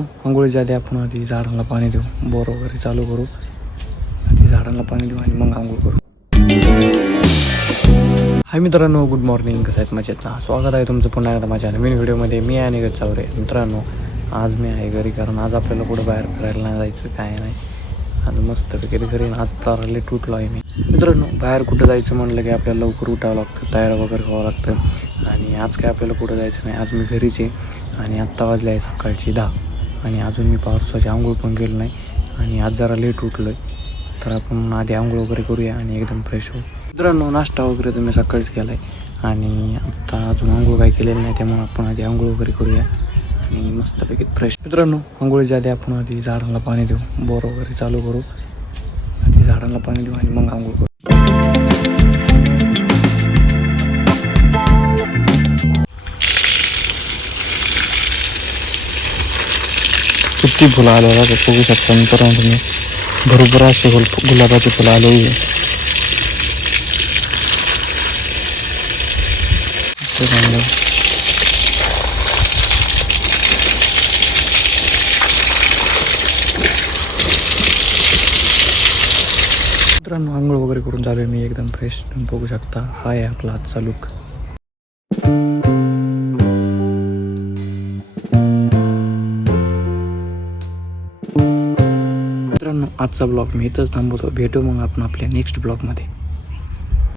अंघोळीच्या आधी आपण आधी झाडांना पाणी देऊ, बोर वगैरे चालू करू, आधी झाडांना पाणी देऊ आणि मग आंघोळ करू. हाय मित्रांनो, गुड मॉर्निंग. कसं आहेत? मजेत ना? स्वागत आहे तुमचं पुन्हा एकदा माझ्या नवीन व्हिडिओमध्ये. मी आहे निघत चावरे. मित्रांनो, आज मी आहे घरी, कारण आज आपल्याला कुठं बाहेर फिरायला नाही जायचं, काय नाही. आज मस्त वगैरे घरी आज तारा लेट उठलो आहे मी. मित्रांनो, बाहेर कुठं जायचं म्हणलं की आपल्याला लवकर उठावं लागतं, तयार वगैरे व्हावं लागतं. आणि आज काय आपल्याला कुठं जायचं नाही. आज मी घरीच आहे आणि आत्ता वाजले आहे सकाळची 10 आणि अजून मी पावसाची आंघोळ पण केलं नाही आणि आज जरा लेट उठलो आहे. तर आपण आधी आंघोळ वगैरे करूया आणि एकदम फ्रेश होऊ. मित्रांनो, नाश्ता वगैरे तर मी सकाळीच केला आहे आणि आत्ता अजून आंघोळ काही केलेलं नाही, त्यामुळे आपण आधी आंघोळ वगैरे करूया आणि मस्तपैकी फ्रेश. मित्रांनो, आंघोळीच्या आधी आपण आधी झाडांना पाणी देऊ, बोर वगैरे चालू करू, आधी झाडांना पाणी देऊ आणि मग आंघोळ करू. किती फुलं आले बघू शकता मित्रांनो तुम्ही. भरपूर अशी गुलाबाची फुलं आली. मित्रांनो, आंघोळ वगैरे करून झालोय मी एकदम फ्रेश. तुम्ही बघू शकता, हा आहे आपला आजचा लुक. मित्रांनो, आजचा ब्लॉग मी इथंच थांबवतो. भेटू मग आपण आपल्या नेक्स्ट ब्लॉगमध्ये.